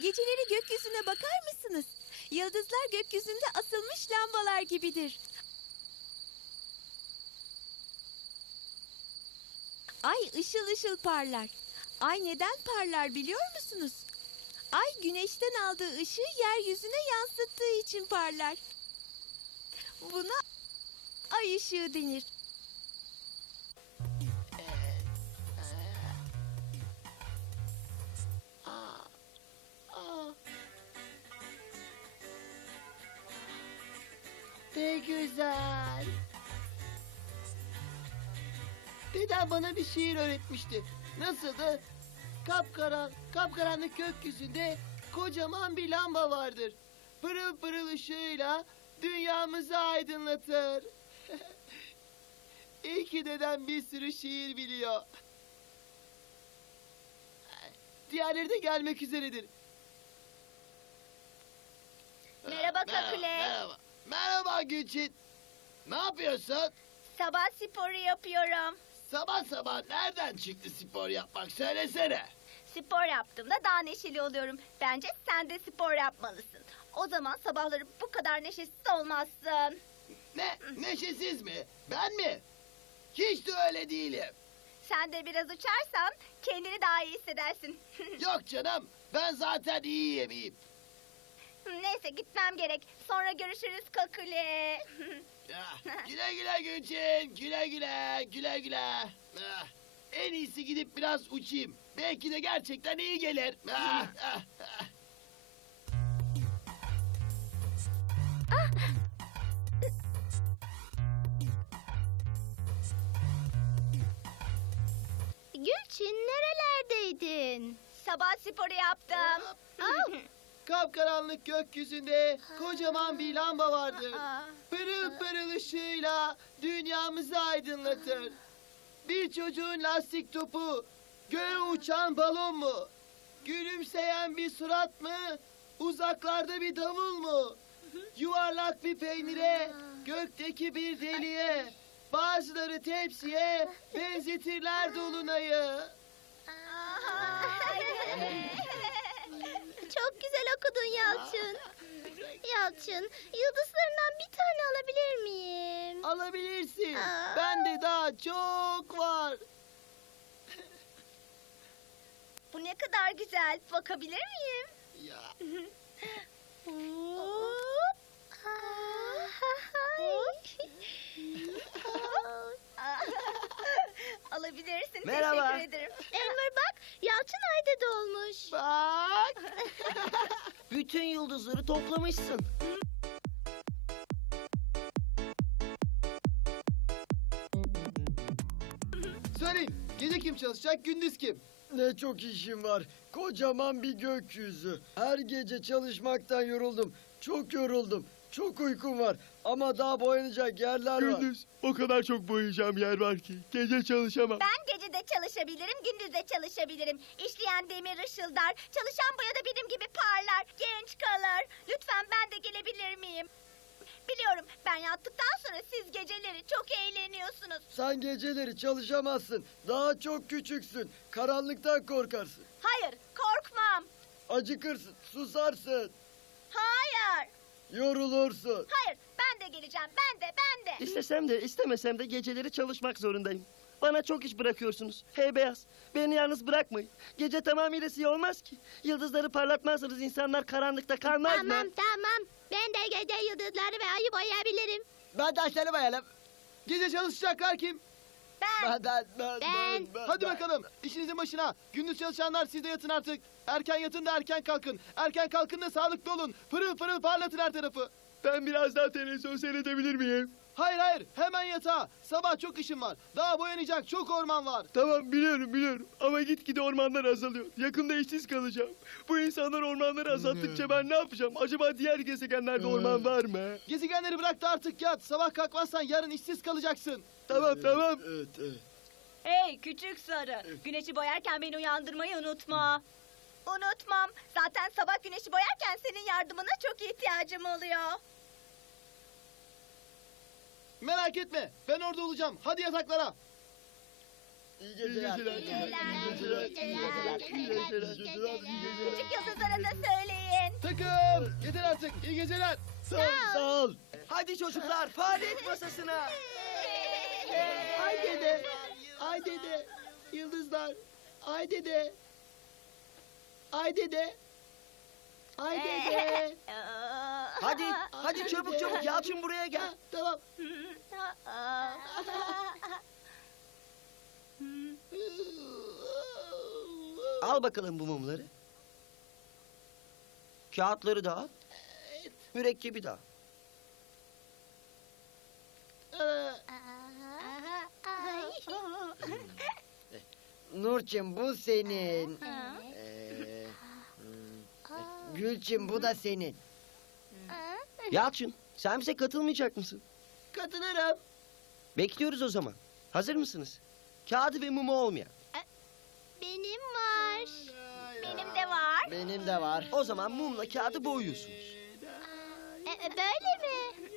Geceleri gökyüzüne bakar mısınız? Yıldızlar gökyüzünde asılmış lambalar gibidir. Ay ışıl ışıl parlar. Ay neden parlar biliyor musunuz? Ay güneşten aldığı ışığı yeryüzüne yansıttığı için parlar. Buna ay ışığı denir. Ne güzel. Dedem bana bir şiir öğretmişti. Nasıldı? Kapkaran, kapkaranlık gökyüzünde kocaman bir lamba vardır. Pırıl pırıl ışığıyla dünyamızı aydınlatır. İyi ki dedem bir sürü şiir biliyor. Diğerleri de gelmek üzeredir. Merhaba Kakule. Merhaba. Merhaba Gülçin. Ne yapıyorsun? Sabah sporu yapıyorum. Sabah sabah nereden çıktı spor yapmak söylesene. Spor yaptığımda daha neşeli oluyorum. Bence sen de spor yapmalısın. O zaman sabahları bu kadar neşesiz olmazsın. Ne? Neşesiz mi? Ben mi? Hiç de öyle değilim. Sen de biraz uçarsan kendini daha iyi hissedersin. Yok canım. Ben zaten iyiyim iyiyim. Neyse gitmem gerek. Sonra görüşürüz Kakule. Ah, güle güle Gülçin. Güle güle. Güle güle. Ah, En iyisi gidip biraz uçayım. Belki de gerçekten iyi gelir. Ah, ah, ah. Gülçin nerelerdeydin? Sabah sporu yaptım. Kapkaranlık gökyüzünde kocaman bir lamba vardır. Pırıl pırıl ışığıyla dünyamızı aydınlatır. Bir çocuğun lastik topu, göğe uçan balon mu? Gülümseyen bir surat mı? Uzaklarda bir davul mu? Yuvarlak bir peynire, gökteki bir deliğe, bazıları tepsiye benzetirler dolunayı. Çok güzel okudun Yalçın. Yalçın, yıldızlarından bir tane alabilir miyim? Alabilirsin. Aa. Bende daha çok var. Bu ne kadar güzel. Bakabilir miyim? Ya. Hop. Alabilirsin. Merhaba. Teşekkür ederim. Elmer bak, Yalçın ayda doğmuş. Bak. Bütün yıldızları toplamışsın. Söyleyin. Gece kim çalışacak, gündüz kim? Ne çok işim var. Kocaman bir gökyüzü. Her gece çalışmaktan yoruldum. Çok yoruldum. Çok uykum var. Ama daha boyanacak yerler var. Gündüz o kadar çok boyayacağım yer var ki gece çalışamam. Ben gece de çalışabilirim, gündüz de çalışabilirim. İşleyen demir ışıldar, çalışan boya da benim gibi parlar, genç kalır. Lütfen ben de gelebilir miyim? Biliyorum ben yattıktan sonra siz geceleri çok eğleniyorsunuz. Sen geceleri çalışamazsın. Daha çok küçüksün. Karanlıktan korkarsın. Hayır, korkmam. Acıkırsın, susarsın. Hayır, Yorulursun. hayır. Ben de geleceğim, ben de, ben de. İstesem de istemesem de geceleri çalışmak zorundayım. Bana çok iş bırakıyorsunuz. Hey beyaz, beni yalnız bırakmayın. Gece tamamıyla siyah olmaz ki. Yıldızları parlatmazsanız insanlar karanlıkta kalmaz mı? tamam. Ben de gece yıldızları ve ayı boyayabilirim. Ben dersleri bayalım. Gece çalışacaklar kim? Ben. Ben, ben, ben, ben, ben, Hadi ben. bakalım. İşinizin başına. Gündüz çalışanlar siz de yatın artık. Erken yatın da erken kalkın. Erken kalkın da sağlıklı olun. Pırıl pırıl parlatın her tarafı. Ben biraz daha televizyon seyredebilir miyim? Hayır hayır. Hemen yatağa. Sabah çok işim var. Daha boyanacak çok orman var. Tamam biliyorum biliyorum ama gitgide ormanlar azalıyor. Yakında işsiz kalacağım. Bu insanlar ormanları azalttıkça ben ne yapacağım? Acaba diğer gezegenlerde orman var mı? Gezegenleri bırak da artık yat. Sabah kalkmazsan yarın işsiz kalacaksın. Tamam tamam. Evet, evet. Hey küçük sarı. Güneşi boyarken beni uyandırmayı unutma. Unutmam. Zaten sabah güneşi boyarken senin yardımına çok ihtiyacım oluyor. Merak etme. Ben orada olacağım. Hadi yataklara. İyi geceler. İyi geceler. İyi geceler. İyi geceler. İyi geceler. İyi geceler. Küçük yıldızlara da söyleyin. Takım yeter artık iyi geceler. Sağ ol. Sağ ol. Hadi çocuklar faaliyet masasına. Ay dede. Ay dede. Yıldızlar. Ay dede. Ay dede. Ay dede. Hadi hadi çabuk çabuk Yalçın buraya gel. Tamam. Al bakalım bu mumları. Kağıtları da al. Mürekkebi de al. Nurçin bu senin. Ee, hmm, Gülçin bu da senin. Yalçın sen bize katılmayacak mısın? Katılırım. Bekliyoruz o zaman. Hazır mısınız? Kağıdı ve mumu olmayan. Benim var. Benim de var. Benim de var. O zaman mumla kağıdı boyuyorsunuz. E, böyle mi?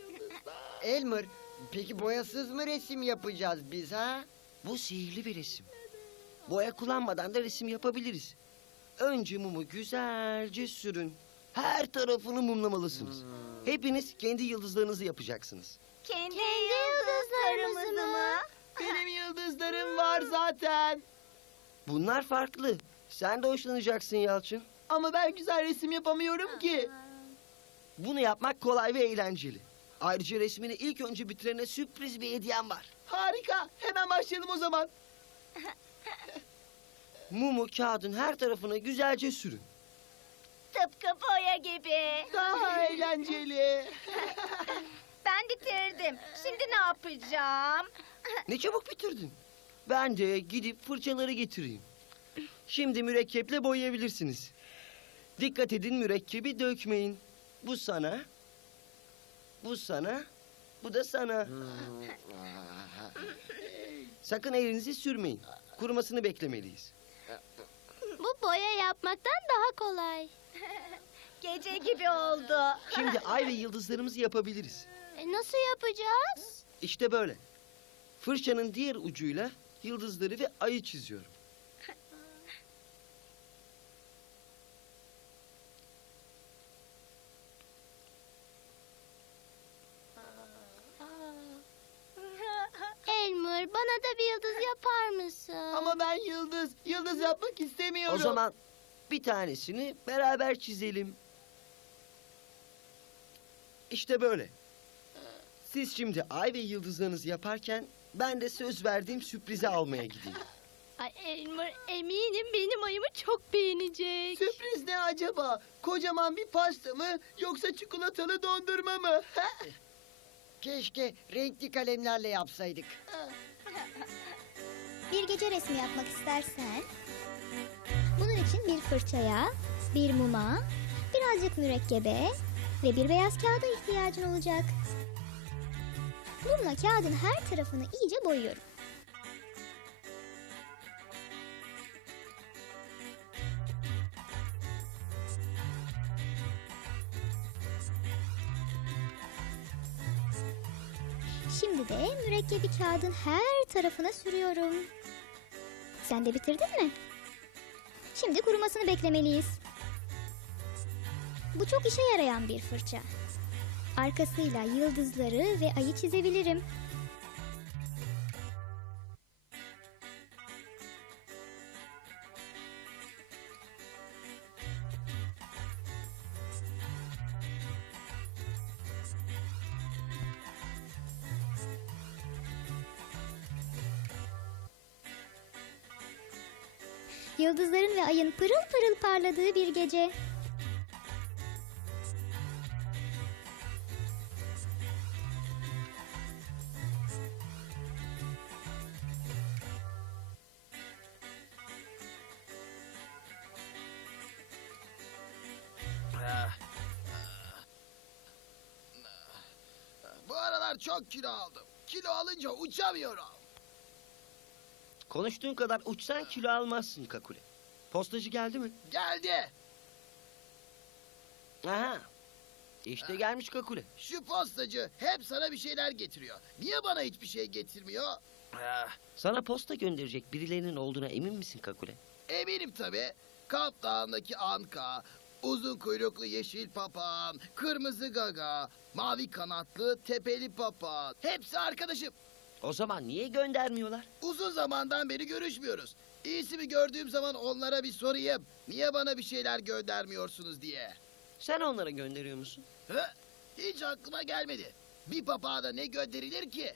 Elmer, peki boyasız mı resim yapacağız biz ha? Bu sihirli bir resim. Boya kullanmadan da resim yapabiliriz. Önce mumu güzelce sürün. Her tarafını mumlamalısınız. Hepiniz kendi yıldızlarınızı yapacaksınız. Kendi, yıldızlarımızı mı? Benim yıldızlarım var zaten. Bunlar farklı. Sen de hoşlanacaksın Yalçın. Ama ben güzel resim yapamıyorum ki. Bunu yapmak kolay ve eğlenceli. Ayrıca resmini ilk önce bitirene sürpriz bir hediyem var. Harika. Hemen başlayalım o zaman. Mumu kağıdın her tarafına güzelce sürün. Tıpkı boya gibi. Daha eğlenceli. Ben bitirdim. Şimdi ne yapacağım? Ne çabuk bitirdin. Ben de gidip fırçaları getireyim. Şimdi mürekkeple boyayabilirsiniz. Dikkat edin mürekkebi dökmeyin. Bu sana. Bu sana. Bu da sana. Sakın elinizi sürmeyin. Kurumasını beklemeliyiz. Bu boya yapmaktan daha kolay. Gece gibi oldu. Şimdi ay ve yıldızlarımızı yapabiliriz. E, nasıl yapacağız? İşte böyle. Fırçanın diğer ucuyla yıldızları ve ayı çiziyorum. Elmur bana da bir yıldız yapar mısın? Ama ben yıldız, yıldız yapmak istemiyorum. O zaman bir tanesini beraber çizelim. İşte böyle. Siz şimdi ay ve yıldızlarınızı yaparken ben de söz verdiğim sürprizi almaya gideyim. Ay Elmur eminim benim ayımı çok beğenecek. Sürpriz ne acaba? Kocaman bir pasta mı yoksa çikolatalı dondurma mı? Keşke renkli kalemlerle yapsaydık. Bir gece resmi yapmak istersen bunun için bir fırçaya, bir muma, birazcık mürekkebe ve bir beyaz kağıda ihtiyacın olacak. Mumla kağıdın her tarafını iyice boyuyorum. Şimdi de mürekkebi kağıdın her tarafına sürüyorum. Sen de bitirdin mi? Şimdi kurumasını beklemeliyiz. Bu çok işe yarayan bir fırça. Arkasıyla yıldızları ve ayı çizebilirim. Ve ayın pırıl pırıl parladığı bir gece. Bu aralar çok kilo aldım. Kilo alınca uçamıyorum. Konuştuğun kadar uçsan kilo almazsın Kakule. Postacı geldi mi? Geldi. Aha. İşte gelmiş Kakule. Şu postacı hep sana bir şeyler getiriyor. Niye bana hiçbir şey getirmiyor? Ah, Sana posta gönderecek birilerinin olduğuna emin misin Kakule? eminim tabii. Kap Dağı'ndaki Anka, uzun kuyruklu yeşil papağan, kırmızı gaga, mavi kanatlı tepeli papağan. Hepsi arkadaşım. O zaman niye göndermiyorlar? Uzun zamandan beri görüşmüyoruz. İyisi mi gördüğüm zaman onlara bir sorayım. Niye bana bir şeyler göndermiyorsunuz diye. Sen onlara gönderiyor musun? Hı? Hiç aklıma gelmedi. Bir papağana ne gönderilir ki?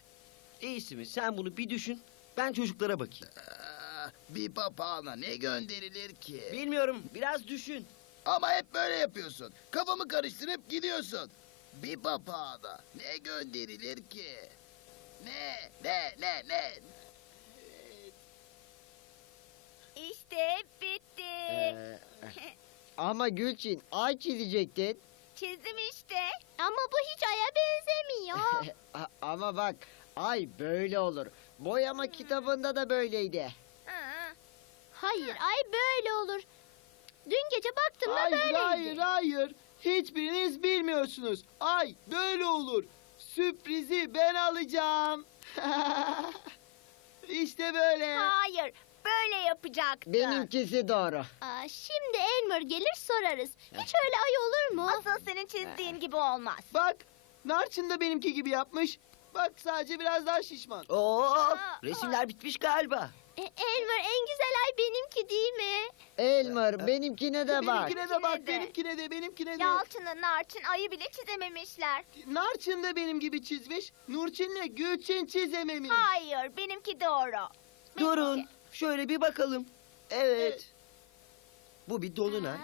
İyisi mi? Sen bunu bir düşün. Ben çocuklara bakayım. Aa, bir papağana ne gönderilir ki? Bilmiyorum. Biraz düşün. Ama hep böyle yapıyorsun. Kafamı karıştırıp gidiyorsun. Bir papağana ne gönderilir ki? Ne, ne, ne, ne? İşte bitti. Ee, ama Gülçin ay çizecektin. Çizdim işte. Ama bu hiç aya benzemiyor. Ama bak ay böyle olur. Boyama kitabında da böyleydi. Hayır ay böyle olur. Dün gece baktım da Hayır böyleydi. hayır hayır. Hiçbiriniz bilmiyorsunuz. Ay böyle olur. Sürprizi ben alacağım. işte böyle. Hayır, böyle yapacaktı. Benimkisi doğru. Aa, şimdi Elmer gelir sorarız. Hiç öyle ay olur mu? Asıl senin çizdiğin gibi olmaz. Bak Narçın da benimki gibi yapmış. Bak sadece biraz daha şişman. Oo, resimler bitmiş galiba. E, Elmer en güzel ay benimki değil mi? Elmer benimkine de bak. Benimkine de bak, de. benimkine de, benimkine de. Yalçın'la Narçın ayı bile çizememişler. Narçın da benim gibi çizmiş. Nurçin'le Gülçin çizememiş. Hayır, benimki doğru. Durun. Şöyle bir bakalım. Evet. Bu bir dolunay.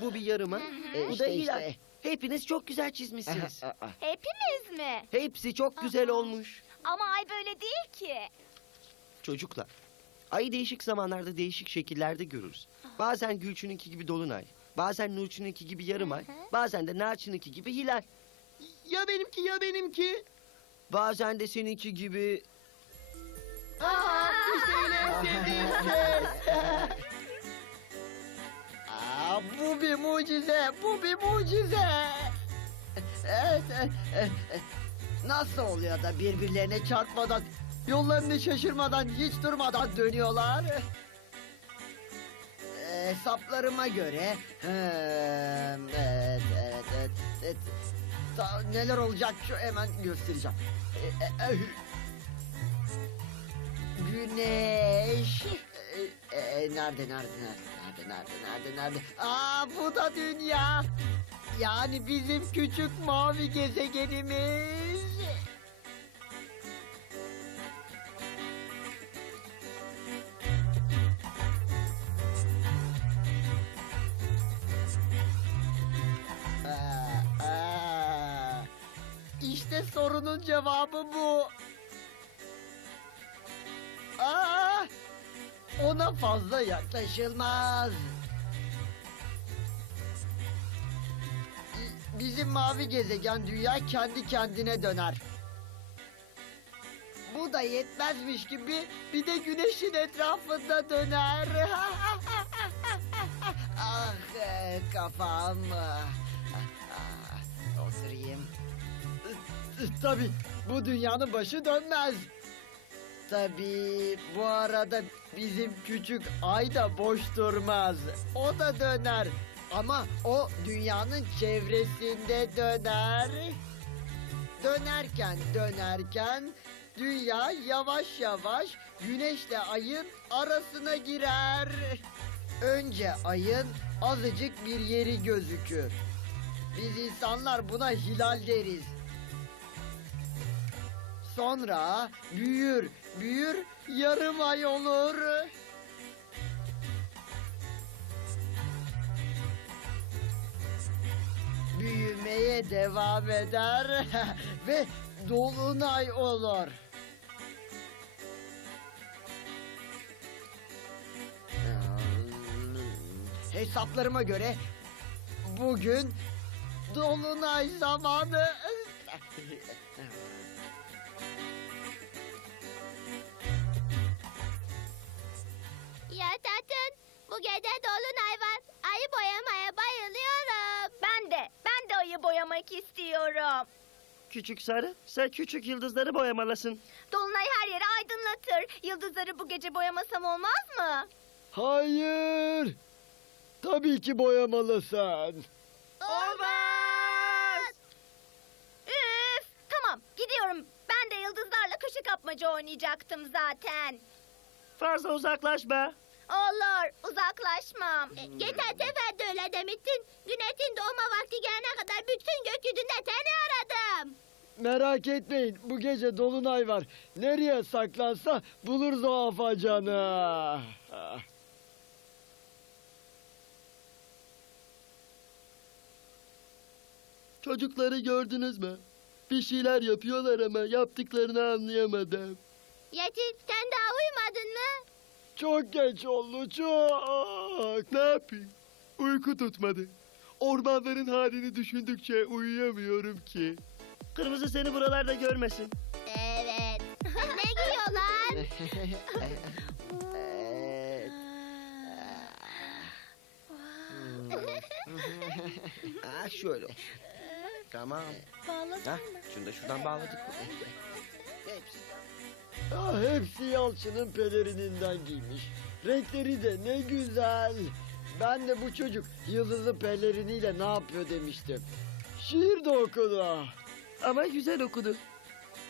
Bu bir yarım ay. E, Bu da işte, hilal. işte. Hepiniz çok güzel çizmişsiniz. Hepimiz mi? Hepsi çok güzel olmuş. Ama ay böyle değil ki. Çocuklar, ayı değişik zamanlarda değişik şekillerde görürüz. Bazen Gülçin'inki gibi dolunay, bazen Nurçin'inki gibi yarım ay, bazen de Narçin'inki gibi hilal. Ya benimki ya benimki. Bazen de seninki gibi... Aa, işte ses. Aa, bu bir mucize, bu bir mucize. Nasıl oluyor da birbirlerine çarpmadan, yollarını şaşırmadan, hiç durmadan dönüyorlar? Ee, Hesaplarıma göre, evet, evet, evet, evet. Neler olacak şu hemen göstereceğim. E, e, Güneş. Ee, e, nerede, nerede, nerede, nerede, nerede, nerede, nerede? Aa, bu da dünya. Yani bizim küçük mavi gezegenimiz. Aa, aa. İşte sorunun cevabı bu. Aa, ona fazla yaklaşılmaz. Bizim mavi gezegen dünya kendi kendine döner. Bu da yetmezmiş gibi bir de güneşin etrafında döner. ah kafam. Ah, ah, Oturayım. Tabii bu dünyanın başı dönmez. Tabii bu arada bizim küçük ay da boş durmaz. O da döner. Ama o dünyanın çevresinde döner. Dönerken dönerken dünya yavaş yavaş güneşle ayın arasına girer. Önce ayın azıcık bir yeri gözükür. Biz insanlar buna hilal deriz. Sonra büyür, büyür, yarım ay olur. Büyümeye devam eder ve dolunay olur. Hesaplarıma göre bugün dolunay zamanı. Yaşasın. Bu gece dolunay var. Ayı boyamaya bayılıyorum. Ben de, ben de ayı boyamak istiyorum. Küçük sarı, sen küçük yıldızları boyamalısın. Dolunay her yeri aydınlatır. Yıldızları bu gece boyamasam olmaz mı? Hayır. Tabii ki boyamalısın. Olmaz. Üf, tamam gidiyorum. Ben de yıldızlarla köşe kapmaca oynayacaktım zaten. Fazla uzaklaşma. Olur, uzaklaşmam. Geçen sefer de öyle demiştin. Güneşin doğma vakti gelene kadar bütün gökyüzünde seni aradım. Merak etmeyin bu gece dolunay var. Nereye saklansa buluruz o afacanı. Çocukları gördünüz mü? Bir şeyler yapıyorlar ama yaptıklarını anlayamadım. Yetin, sen daha uyumadın mı? Çok geç oldu çok. Ne yapayım? Uyku tutmadı. Ormanların halini düşündükçe uyuyamıyorum ki. Kırmızı seni buralarda görmesin. Evet. ne giyiyorlar? Ah şöyle. Tamam. Bağladın Ha, şunu da şuradan bağladık. Hepsi. Ah, hepsi Yalçın'ın pelerininden giymiş. Renkleri de ne güzel. Ben de bu çocuk yıldızlı peleriniyle ne yapıyor demiştim. Şiir de okudu. Ama güzel okudu.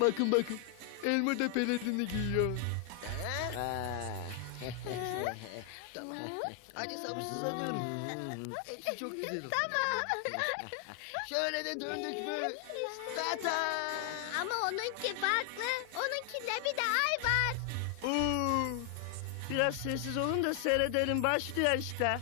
Bakın bakın. Elma da pelerini giyiyor. tamam. Hadi sabırsızlanıyorum. Hepsi çok güzel oldu. Tamam. Şöyle de döndük mü? Tata. Ama onunki farklı. Onunkinde bir de ay var. Oo. Biraz sessiz olun da seyredelim. Başlıyor işte.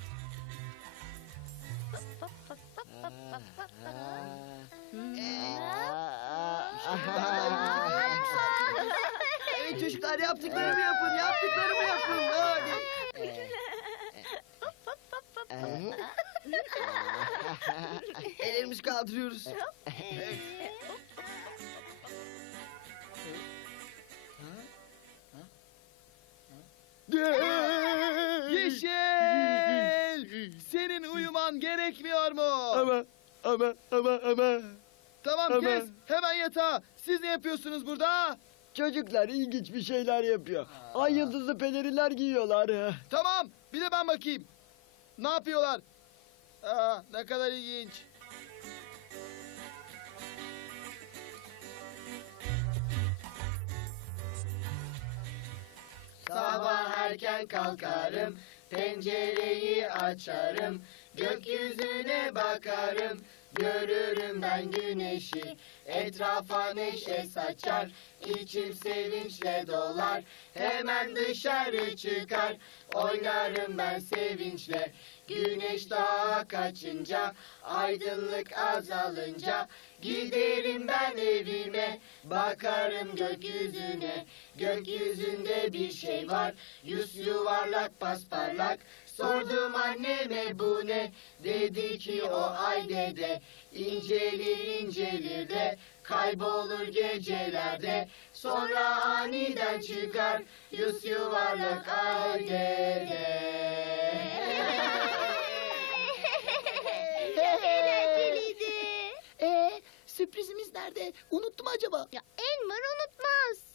evet çocuklar yaptıklarımı yapın. Yaptıklarımı yapın. Hadi. Ellerimizi kaldırıyoruz. Evet. Yeşil! Senin uyuman gerekmiyor mu? Ama ama ama ama. Tamam ama- kes. Hemen yatağa. Siz ne yapıyorsunuz burada? Çocuklar ilginç bir şeyler yapıyor. Ay yıldızlı pelerinler giyiyorlar. Tamam. Bir de ben bakayım. Ne yapıyorlar? Aa, ne kadar ilginç. Sabah erken kalkarım, pencereyi açarım, gökyüzüne bakarım, görürüm ben güneşi, etrafa neşe saçar, içim sevinçle dolar, hemen dışarı çıkar, oynarım ben sevinçle, güneş dağa kaçınca, aydınlık azalınca, giderim ben evime, bakarım gökyüzüne, Gökyüzünde bir şey var, yüz yuvarlak pasparlak. Sordum anneme bu ne, dedi ki o ay dede. İncelir incelir de, kaybolur gecelerde. Sonra aniden çıkar, yüz yuvarlak ay dede. Eğlenceliydi. Ee, sürprizimiz nerede? Unuttum acaba? Ya Elmer unutmaz.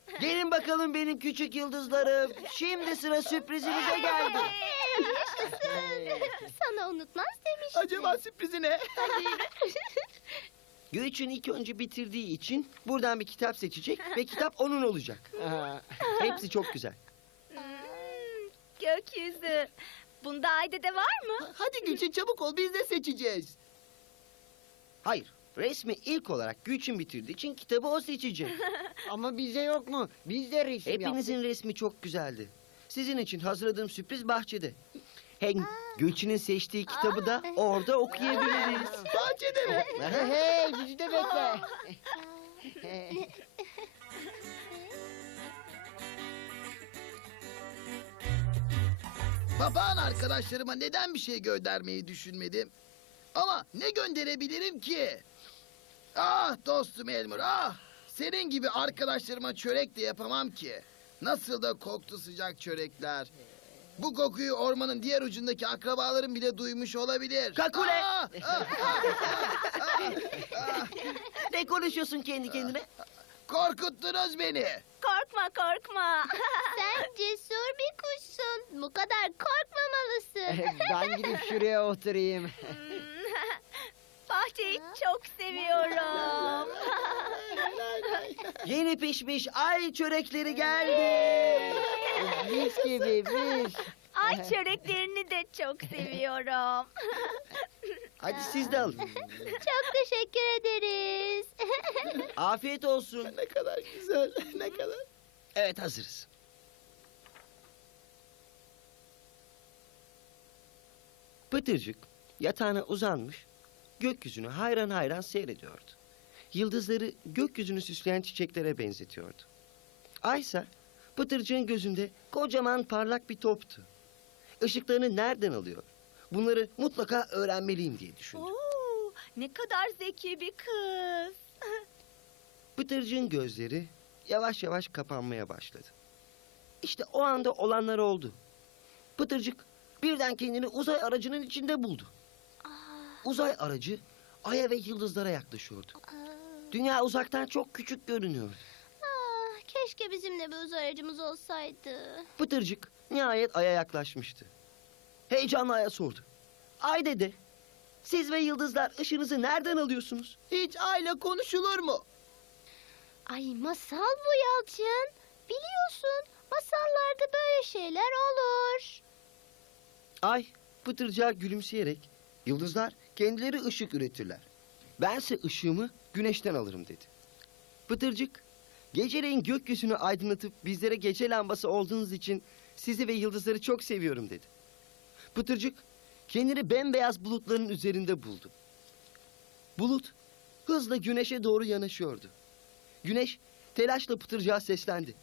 Gelin bakalım benim küçük yıldızlarım. Şimdi sıra sürprizinize geldi. Sana unutmaz demiş. Acaba sürprizi ne? Göğüç'ün ilk önce bitirdiği için buradan bir kitap seçecek ve kitap onun olacak. Hepsi çok güzel. Hmm, gökyüzü. Bunda ay dede var mı? Hadi Gülçin çabuk ol biz de seçeceğiz. Hayır, resmi ilk olarak Gülçin bitirdiği için kitabı o seçecek. Ama bize yok mu? Biz de resim Hepinizin resmi çok güzeldi. Sizin için hazırladığım sürpriz bahçede. Hem Gülçin'in seçtiği kitabı da orada okuyabiliriz. Bahçede mi? Hey hey bizi de bekle. Papağan arkadaşlarıma neden bir şey göndermeyi düşünmedim? Ama ne gönderebilirim ki? Ah dostum Elmer ah! Senin gibi arkadaşlarıma çörek de yapamam ki. Nasıl da koktu sıcak çörekler. Bu kokuyu ormanın diğer ucundaki akrabalarım bile duymuş olabilir. Kakule! Aa! Aa! Ne konuşuyorsun kendi kendine? Korkuttunuz beni. Korkma korkma. Sen cesur bir kuşsun. Bu kadar korkmamalısın. ben gidip şuraya oturayım. Bahçeyi çok seviyorum. Yeni pişmiş ay çörekleri geldi. mis gibi mis. Ay çöreklerini de çok seviyorum. Hadi siz de alın. Çok teşekkür ederiz. Afiyet olsun. Ne kadar güzel, ne kadar. Evet hazırız. Pıtırcık yatağına uzanmış, gökyüzünü hayran hayran seyrediyordu. Yıldızları gökyüzünü süsleyen çiçeklere benzetiyordu. Aysa Pıtırcığın gözünde kocaman parlak bir toptu. Işıklarını nereden alıyor? Bunları mutlaka öğrenmeliyim diye düşündü. Oo, ne kadar zeki bir kız. Pıtırcığın gözleri yavaş yavaş kapanmaya başladı. İşte o anda olanlar oldu. Pıtırcık birden kendini uzay aracının içinde buldu. Uzay aracı aya ve yıldızlara yaklaşıyordu. Dünya uzaktan çok küçük görünüyordu. Ah, keşke bizimle bir uzay aracımız olsaydı. Pıtırcık nihayet aya yaklaşmıştı. Heyecanla aya sordu. Ay dede, siz ve yıldızlar ışınızı nereden alıyorsunuz? Hiç aile konuşulur mu? Ay masal bu Yalçın. Biliyorsun masallarda böyle şeyler olur. Ay Pıtırcığa gülümseyerek yıldızlar kendileri ışık üretirler. Bense ışığımı güneşten alırım dedi. Pıtırcık geceleyin gökyüzünü aydınlatıp bizlere gece lambası olduğunuz için sizi ve yıldızları çok seviyorum dedi. Pıtırcık kendini bembeyaz bulutların üzerinde buldu. Bulut hızla güneşe doğru yanaşıyordu. Güneş telaşla Pıtırcığa seslendi.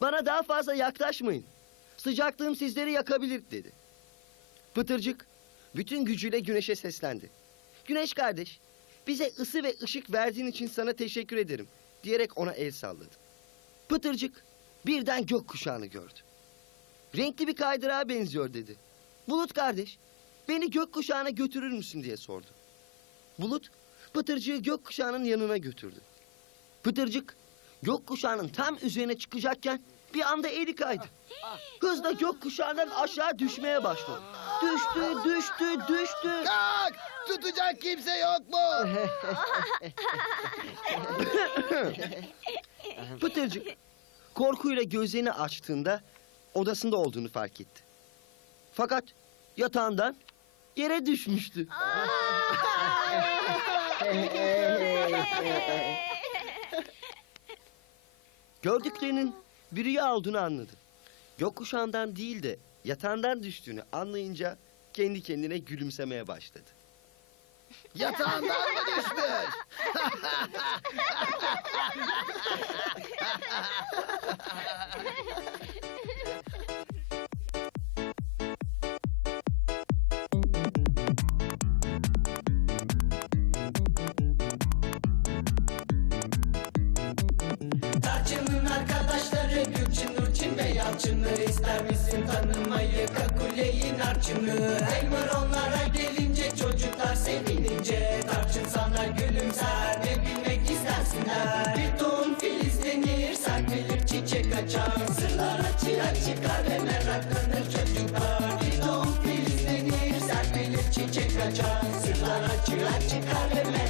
Bana daha fazla yaklaşmayın. Sıcaklığım sizleri yakabilir dedi. Pıtırcık bütün gücüyle güneşe seslendi. Güneş kardeş, bize ısı ve ışık verdiğin için sana teşekkür ederim diyerek ona el salladı. Pıtırcık birden gökkuşağını gördü. Renkli bir kaydırağa benziyor dedi. Bulut kardeş, beni gökkuşağına götürür müsün diye sordu. Bulut Pıtırcığı gökkuşağının yanına götürdü. Pıtırcık gökkuşağının tam üzerine çıkacakken bir anda eli kaydı. Hızla gökkuşağından aşağı düşmeye başladı. Düştü, düştü, düştü. Kalk! Tutacak kimse yok mu? Pıtırcık korkuyla gözlerini açtığında odasında olduğunu fark etti. Fakat yatağından yere düşmüştü. Gördüklerinin bir rüya olduğunu anladı. Gökkuşağından değil de yatağından düştüğünü anlayınca kendi kendine gülümsemeye başladı. Yatağından mı düşmüş? Narçın'ı Elmer onlara gelince çocuklar sevinince Tarçın sana gülümser ne bilmek istersinler. Bir tohum filizlenir serpilir çiçek açar. Sırlar açığa çıkar ve meraklanır çocuklar. Bir tohum filizlenir serpilir çiçek açar. Sırlar açığa çıkar ve meraklanır